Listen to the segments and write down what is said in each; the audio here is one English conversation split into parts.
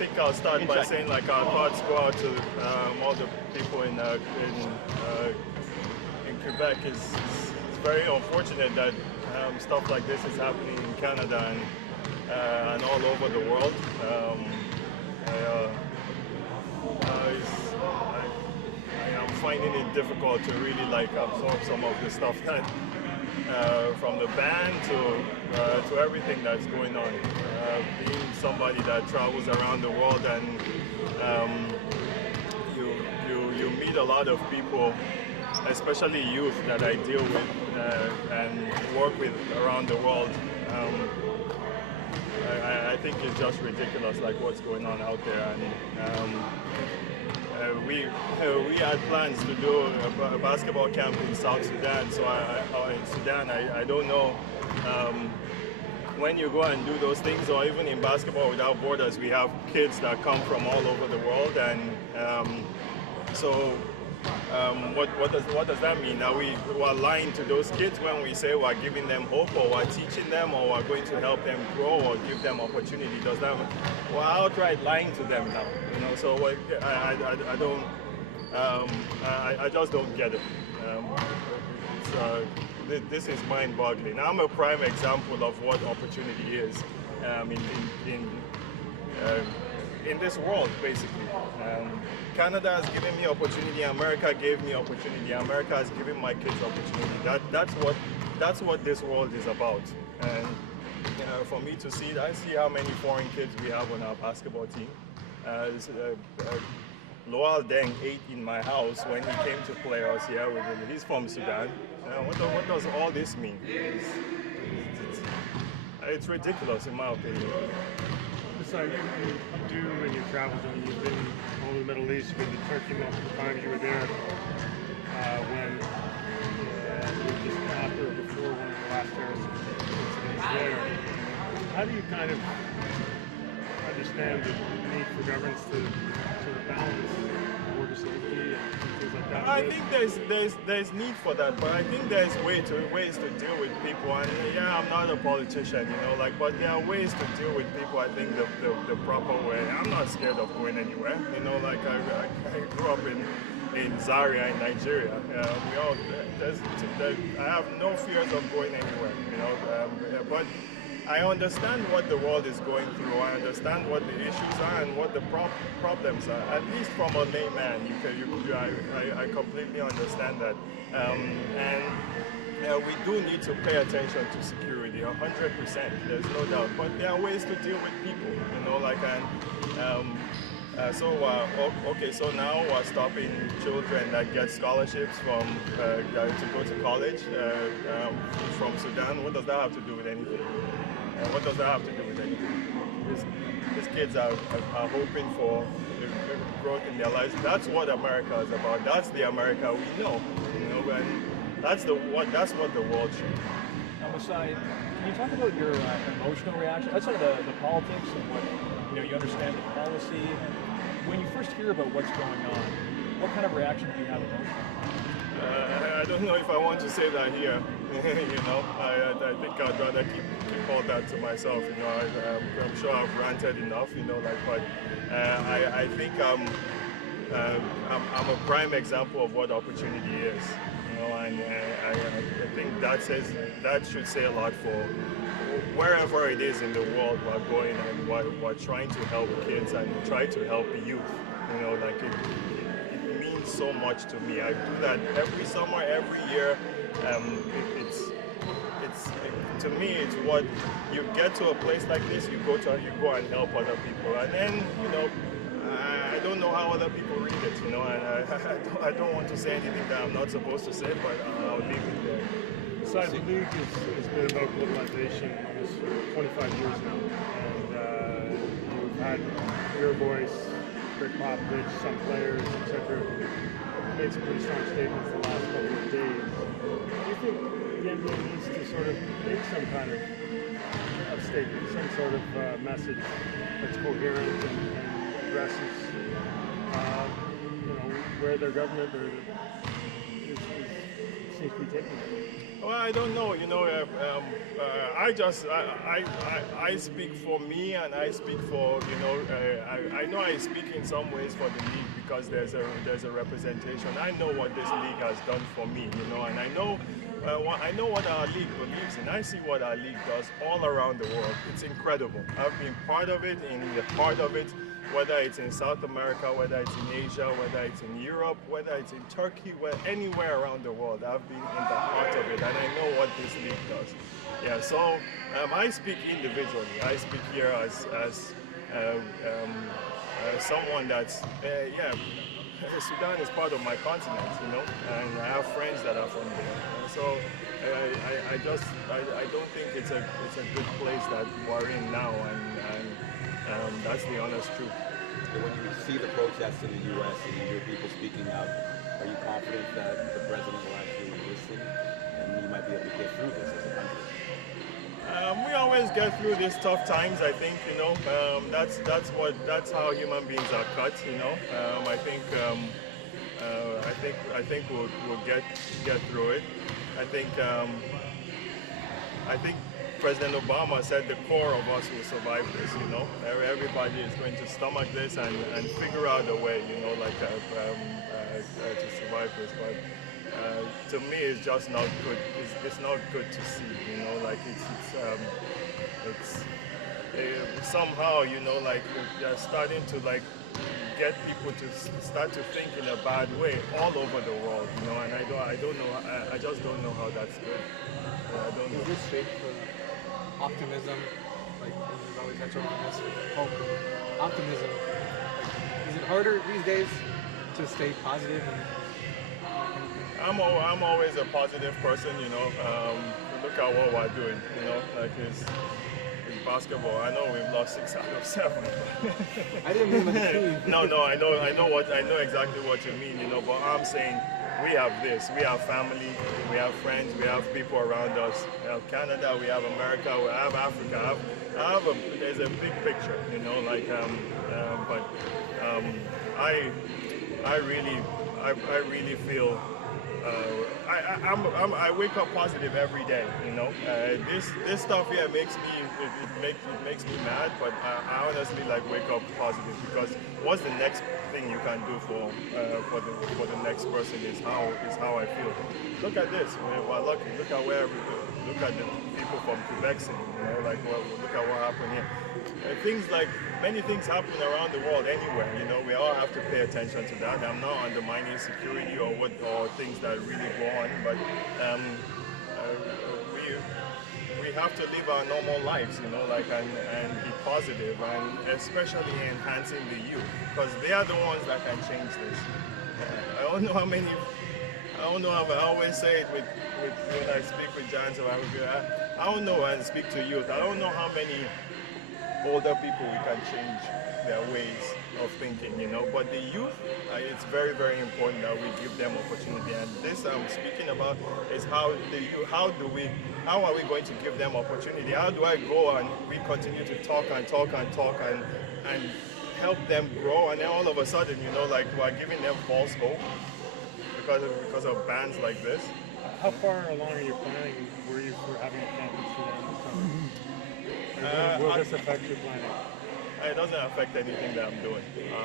think I'll start by saying like our thoughts go out to all the people in Quebec. It's very unfortunate that stuff like this is happening in Canada and all over the world. I'm finding it difficult to really like absorb some of the stuff that from the ban to everything that's going on. Being somebody that travels around the world and you meet a lot of people, especially youth that I deal with and work with around the world. I think it's just ridiculous, like what's going on out there. And we had plans to do a basketball camp in South Sudan. So in Sudan, I don't know when you go and do those things, or even in Basketball Without Borders, we have kids that come from all over the world, and what does that mean? Now we're lying to those kids when we say we're giving them hope, or we're teaching them, or we're going to help them grow, or give them opportunity. Does that? We're outright lying to them now. You know, so I don't. I just don't get it. This is mind-boggling. I'm a prime example of what opportunity is in this world, basically. Canada has given me opportunity. America gave me opportunity. America has given my kids opportunity. That's what this world is about. And for me to see, I see how many foreign kids we have on our basketball team. Loal Deng ate in my house when he came to play us here with him. He's from Sudan. What does all this mean? It's ridiculous, in my opinion. So you do, when you travel, you've been all over the Middle East, you've been to Turkey multiple times. You were there when just after or before one of the last terrorist incidents there. How do you kind of understand the need for governments to sort of balance border safety and things like that? I think there's need for that, but I think there's ways to deal with people. And yeah, I'm not a politician, but there are ways to deal with people. I think the proper way. I'm not scared of going anywhere. I grew up in Zaria in Nigeria. I have no fears of going anywhere. But I understand what the world is going through. I understand what the issues are and what the problems are. At least from a layman, I completely understand that. And we do need to pay attention to security, 100%. There's no doubt. But there are ways to deal with people, so now we're stopping children that get scholarships to go to college from Sudan. What does that have to do with anything? What does that have to do with anything? These kids are hoping for growth in their lives. That's what America is about. That's the America we know. And that's what the world should be. Masai, can you talk about your emotional reaction? Outside of the politics and what you understand the policy. When you first hear about what's going on, what kind of reaction do you have emotionally? I don't know if I want to say that here. I think I'd rather keep all that to myself. I'm sure I've ranted enough. But I think I'm a prime example of what opportunity is. And I think that should say a lot for wherever it is in the world we're going, and we're trying to help kids and try to help youth. It means so much to me. I do that every summer, every year. To me, it's what you get to a place like this. You go and help other people, and then I don't know how other people read it. And I don't want to say anything that I'm not supposed to say, but I'll leave it there. Besides, the league has been about globalization almost for 25 years now, and you've had your voice, Rick Popovich, some players, etc., made some pretty strong statements the last couple of days. Do you think the NBA needs to sort of make some kind of statement, some sort of message that's coherent and addresses, where their government is seems to be taking it. Well, I don't know. I speak for me, and I speak for I know I speak in some ways for the league because there's a representation. I know what this league has done for me, and I know what our league believes in. I see what our league does all around the world. It's incredible. I've been part of it, in the part of it. Whether it's in South America, whether it's in Asia, whether it's in Europe, whether it's in Turkey, anywhere around the world, I've been in the heart of it, and I know what this league does. Yeah, so I speak individually. I speak here as someone that's Sudan is part of my continent, and I have friends that are from there. And so I don't think it's a good place that we're in now, and that's the honest truth. And when you see the protests in the U.S. and you hear people speaking out, are you confident that the president will actually listen and you might be able to get through this as a country? We always get through these tough times. I think that's how human beings are cut. I think we'll get through it. I think President Obama said the core of us will survive this. Everybody is going to stomach this and figure out a way. To survive this. But to me, it's just not good. It's not good to see. Somehow, they're starting to get people to start to think in a bad way all over the world. And I don't know. I just don't know how that's good. I don't know. Is this shape for optimism? Like we've always had sort of this hope, optimism. Is it harder these days to stay positive? I'm always a positive person. Look at what we're doing. It's basketball. I know we've lost 6 out of 7. I didn't mean the team. No, I know exactly what you mean. But I'm saying we have this. We have family. We have friends. We have people around us. We have Canada. We have America. We have Africa. There's a big picture. But I really feel. I wake up positive every day. This stuff here makes me mad, but I honestly wake up positive because what's the next thing you can do for the next person is how I feel. Look at this. We're lucky. Look at the people from Quebec City. Look at what happened here. Many things happen around the world anywhere. We all have to pay attention to that. I'm not undermining security or things that really go on, but we have to live our normal lives, and be positive, and especially enhancing the youth, because they are the ones that can change this. I don't know how I always say it when I speak with giants of Africa. I don't know and speak to youth. I don't know how many older people we can change their ways of thinking, but the youth, it's very, very important that we give them opportunity. And this I'm speaking about is how are we going to give them opportunity? How do I go and we continue to talk and help them grow, and then all of a sudden, we're giving them false hope because of bans like this. How far along are you planning? Were you for having a camp in Sudan this summer? Will this affect your planning? It doesn't affect anything that I'm doing,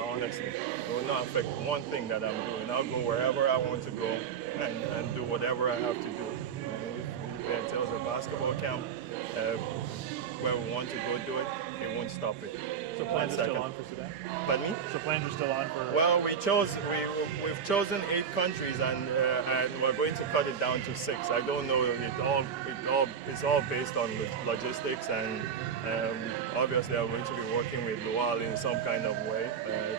honestly. It will not affect one thing that I'm doing. I'll go wherever I want to go and do whatever I have to do. If it entails a basketball camp, where we want to go do it, it won't stop it. So plans are still on for Sudan? Pardon me? So plans are still on for... Well, we've chosen 8 countries, and we're going to cut it down to 6. I don't know. It's all based on logistics, and obviously I'm going to be working with Lual in some kind of way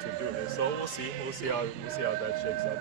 to do this. So we'll see how that shakes out.